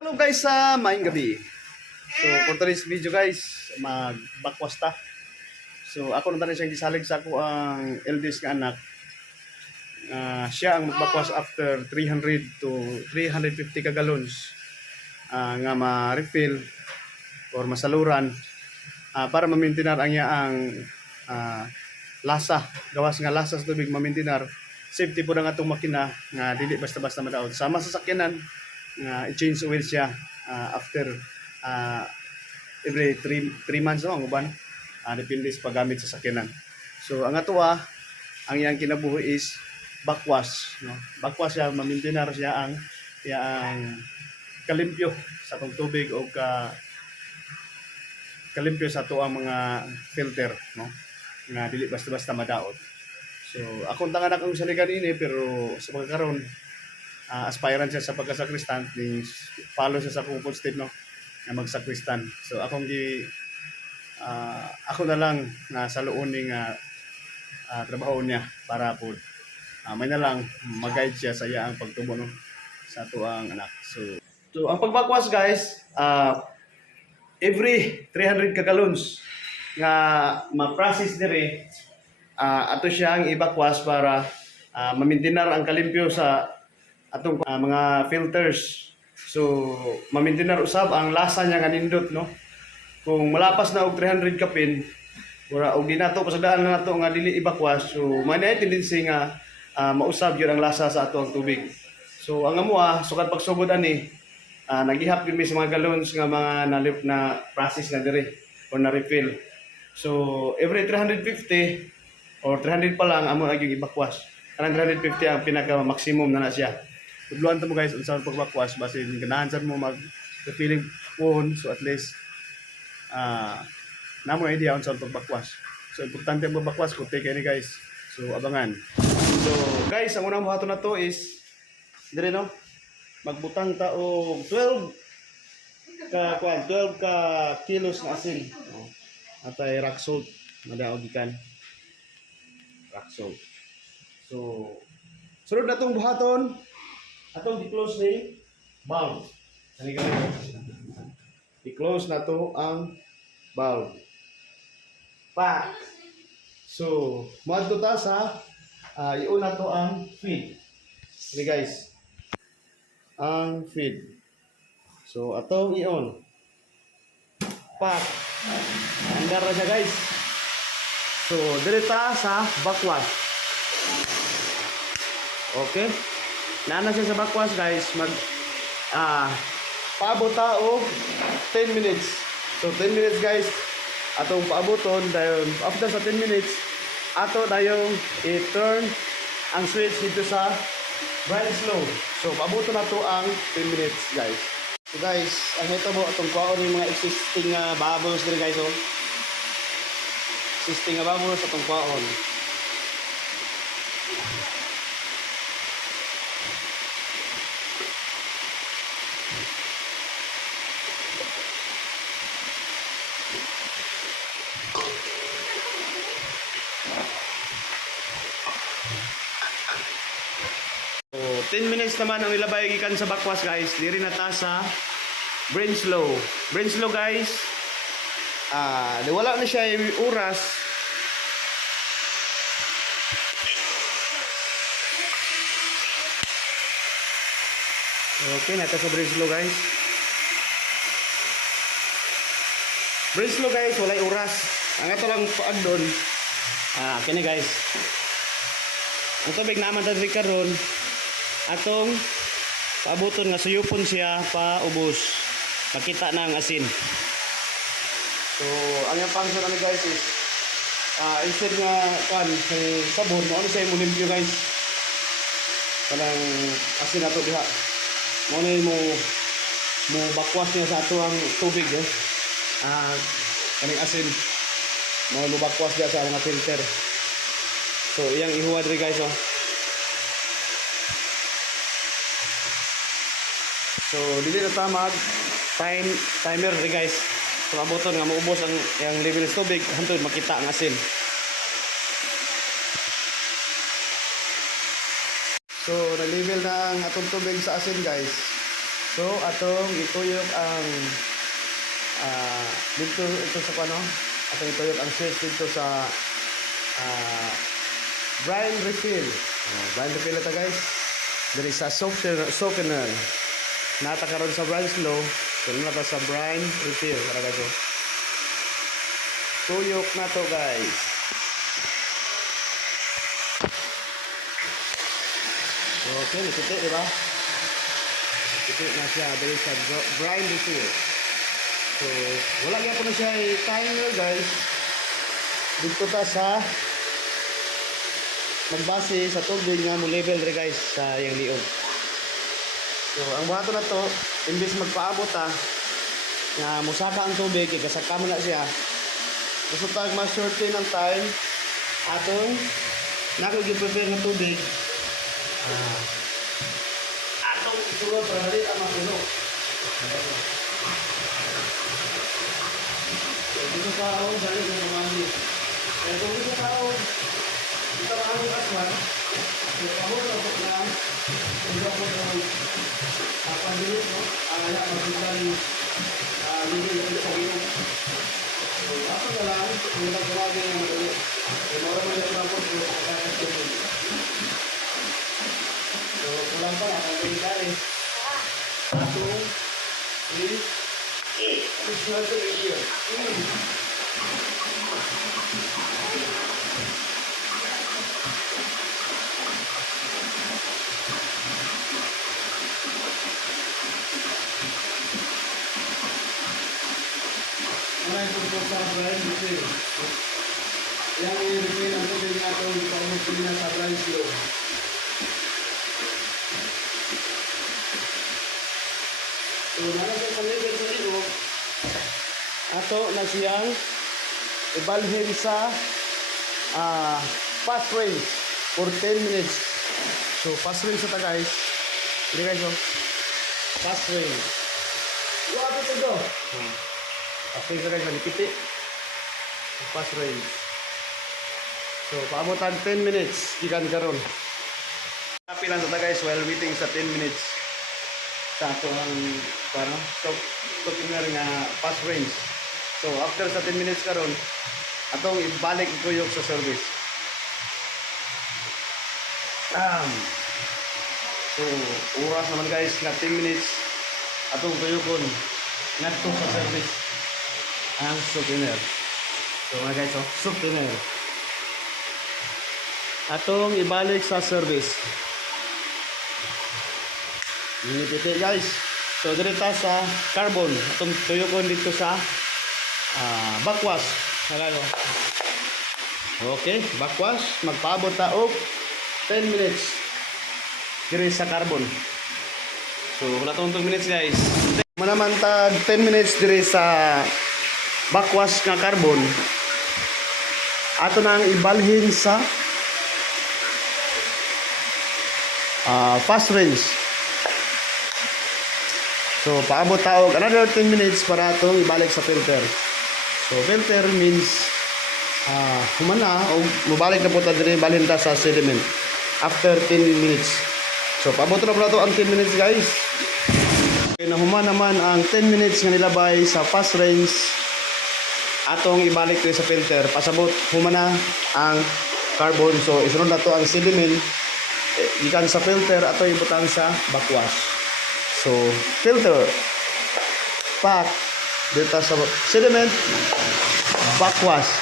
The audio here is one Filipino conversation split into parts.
Hello guys, sa maayong gabi. So for today's video guys, magbakwas ta. So ako na siyang gisalig sa ako ang eldest nga anak. Siya ang magbakwas after 300 to 350 ka gallons nga ma-refill or masaluran para ma-maintain ang ang lasa. Gawas nga lasa sa tubig ma-maintain. Safety po na nga itong makina nga dili basta-basta madaot. Sama sa sakyanan i-change oil siya after every 3 months no, ang uban depende sa paggamit sa sakyanan. So ang atoa ang iyang kinabuhi is backwash no. Backwash siya, ma-maintain siya ang kalimpyo sa tong tubig o kalimpyo sa ato ang mga filter no nga dili basta-basta madaot. So akong tangan akong saligan ini pero sa pagkaron aspirant siya sa pagkasakristan, follow siya sa kung step no na magsakristan. So ako na lang sa luoning trabaho niya para po may na lang mag-guide siya sa iyang pagtubo no sa tuang anak. So ang pagbakwas guys, every 300 ka gallons nga ma-process dire ato siyang ibakwas para ma-maintain ang kalimpyo sa atong mga filters. So ma-maintain usab ang lasa niya nga nindot no. Kung malapas na og 300 kapin ora og di nato pasadaan na nato nga dili ibakwas, so may na tendency nga mausab gyud ang lasa sa ato ang tubig. So ang amoa sukad pagsugod ani nagihap gyud mi sa mga gallons nga mga na process na dire or na refill. So every 350 or 300 pa lang amo gyud ibakwas. Kanang 350 ang pinaka maximum na siya. Tugluan mo guys unsa ang pagbakwas base ganahan sad mo mag refilling phone, so at least namo idea unsa ang pagbakwas. So importante ang pagbakwas ko take ni guys. So abangan. So guys, ang unang buhaton na to is dire no. Magbutang ta og 12 ka kilos na asin. Atay rock salt madaog gikan. Rock salt. So sunod na tong buhaton atong i-close ni valve. Ani ganito. I-close na to ang valve. Pa. So, moadto ta sa iuna to ang feed. Ini guys. Ang feed. So, atong i-on. Pa. Andar na siya guys. So, direta sa backwash. Okay? Nana siya sa backwash guys, paabot o 10 minutes. So 10 minutes guys, atong paaboton dayon after sa 10 minutes, ato dayong i-turn ang switch dito sa bright slow. So paaboton na to ang 10 minutes guys. So guys, ang ito mo atong kwaon yung mga existing bubbles dire guys oh. Existing bubbles atong kwaon. So, 10 minutes naman ang ilabay gikan sa backwash guys. Diri na ta sa brain slow. Brain slow guys. Wala na siya yung oras. Okay, nata sa brain slow guys. Brain slow guys, wala yung oras. Ang ito lang paagdon. Kini guys. Ang tubig naman ta diri karon atong paaboton nga suyupon siya pa ubos. Makita na ang asin. So, ang yung function ano guys is instead nga sabon, ano siya yung limpyo guys. Kanang asin nato diha. Mo na mo bakwas niya sa ato ang tubig eh. Kaning asin. Mo bakwas diha sa mga filter. So, iyang ihuwa diri guys oh. So, dili na ta mag timer diri guys. So, abuton nga maubos ang iyang level ng tubig hantod makita ang asin. So, na-level na ang atong tubig sa asin guys. So atong ituyok ang dito ito sa ano, atong ituyok ang switch dito sa brine refill. Brine refill ito guys. Diri sa softener. Nata karon sa brine slow, so nata sa brine refill para gato. Tuyok na to guys. Okay, nakita di ba? Nakita na siya diri sa brine refill. So, wala niya po na siya timer guys. Dito ta sa magbase sa tubig nga mo level rin guys sa yung liog. So, ang buhato na to, imbis magpaabot nga musaka ang tubig, ikasaka mo na siya. Gusto tag ma-shorten ang time, atong nakag-prepare na tubig. Atong isulod para dali ang mapuno. So, dito sa ako, dali ng mamali. Kaya kung dito sa ako, ito ang aming aswan. So, pahod na po lang. Hindi ako ng pandilit, no? Ang anak, magiging hindi yung sa ginong. So, ako na lang, hindi na gumagay ng madali. So, mara mo yung mga po, sa kakasyon. So, kulang pa, ang ganda eh. Ato, 3, 8. It's not a big deal. Wala yung pagkakas sa brine refill. Yang i-refill ang tubig natin dito ang magpili sa brine slow. So, nalagay sa level sa ligo, ato na siyang ibalhin sa fast range for 10 minutes. So, fast range sa guys. Hindi guys, oh. Fast range. What ito do? Fast range sa guys, malipiti. Fast range. So, paabutan 10 minutes. Gikan karon. Happy lang sa guys while waiting sa 10 minutes. Sa ato ang cooking nga fast range. So after sa 10 minutes karon, atong ibalik ituyok sa service. So oras naman guys na 10 minutes atong tuyokon ngadto sa service ang softener. So mga guys, softener. Atong ibalik sa service. Inipiti guys. So direta sa carbon. Itong tuyokon dito sa backwash. Halalo. Okay, backwash. Magpaabot ta og 10 minutes. Diri sa carbon. So wala tong 2 minutes guys. Manaman tag 10 minutes diri sa backwash nga carbon. Ato nang ibalhin sa fast range. So, paabot taog another 10 minutes para itong ibalik sa filter. So, filter means humana o mabalik na po ta diri balhin ta sa sediment after 10 minutes. So, paabot na po na ito ang 10 minutes guys. Okay, nahuman naman ang 10 minutes nga nilabay sa fast range. Atong ibalik ito sa filter. Pasabot, humana ang carbon. So, isunod na ito ang sediment. Gikan sa filter, ato ibutang sa backwash. So, filter, pack, dito sa sediment, backwash.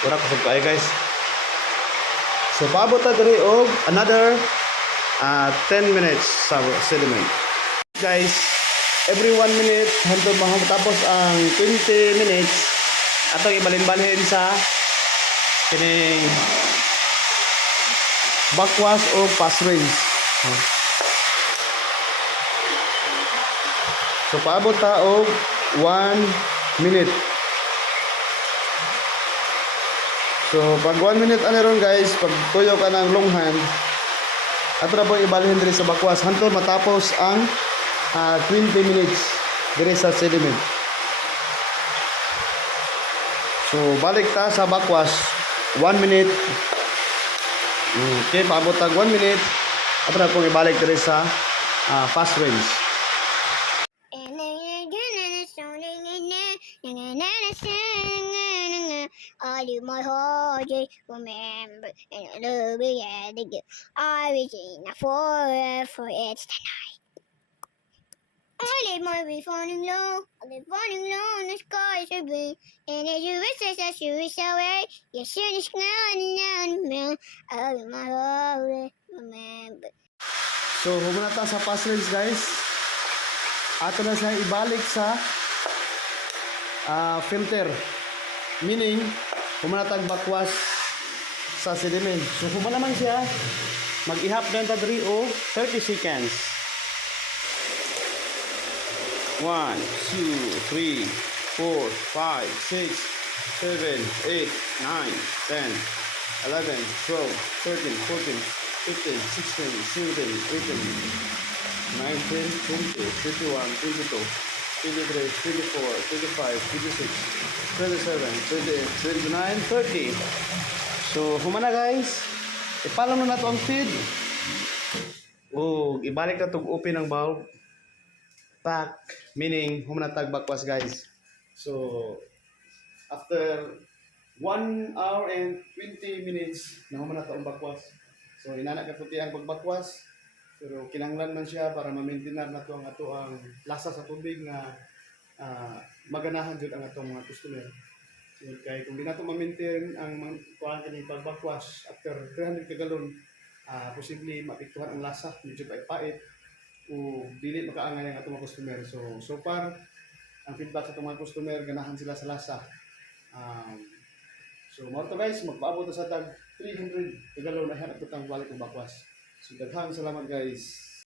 Wala ko sa guys. So, paabot na diri og another 10 minutes sa sediment. Guys, every 1 minute, hantod matapos ang 20 minutes, atong ibalhin-balhin sa kining backwash o fast range. So, paabot ta og 1 minute. So, pag 1 minute ron guys, pag tuyo ka ng long hand, ato na po ibalhin diri sa backwash hantod matapos ang 20 minutes diri sa sediment. So, balik ta sa backwash 1 minute. Okay, paabot tag 1 minute. Ato na po ibalik diri sa fast range. All of my heart, just remember, and I love you, yeah, the girl. I wish in a forever, it's tonight. I live my way falling low, I live falling low, and the sky is a blue. And as you wish as you wish away, your sun is shining down, all of my heart, remember. So, humunata sa puzzles guys. Ato na siya ibalik sa filter. Meaning, humunatag bakwas sa sediment. So, kung naman siya, mag-ihap na ta diri o 30 seconds. 1, 2, 3, 4, 5, 6, 7, 8, 9, 10, 11, 12, 13, 14, 15, 16, 17, 18, 19, 20, 21, 22, 23, 24, 25, 26, 27, 28, 29, 30. So, humana guys. Ipalaw na nato ang feed. O, ibalik na itong open ng valve. Back, meaning humanatag bakwas guys. So, after 1 hour and 20 minutes na humanata ang bakwas. So, inanak ka puti ang pagbakwas. Pero kinanglan man siya para ma-maintain na to ang ato ang lasa sa tubig nga maganahan jud ang atong mga customer. So, kay kung di nato ma-maintain ang kuan kini pagbakwas after 300 ka galon, posible mapiktuhan ang lasa, medyo pait-pait o dili makaangay ang atong mga customer. So far ang feedback sa atong mga customer ganahan sila sa lasa. So mo to guys, magpaabot sa tag 300 ka galon na hanap tutang balik ng bakwas. So daghang salamat guys.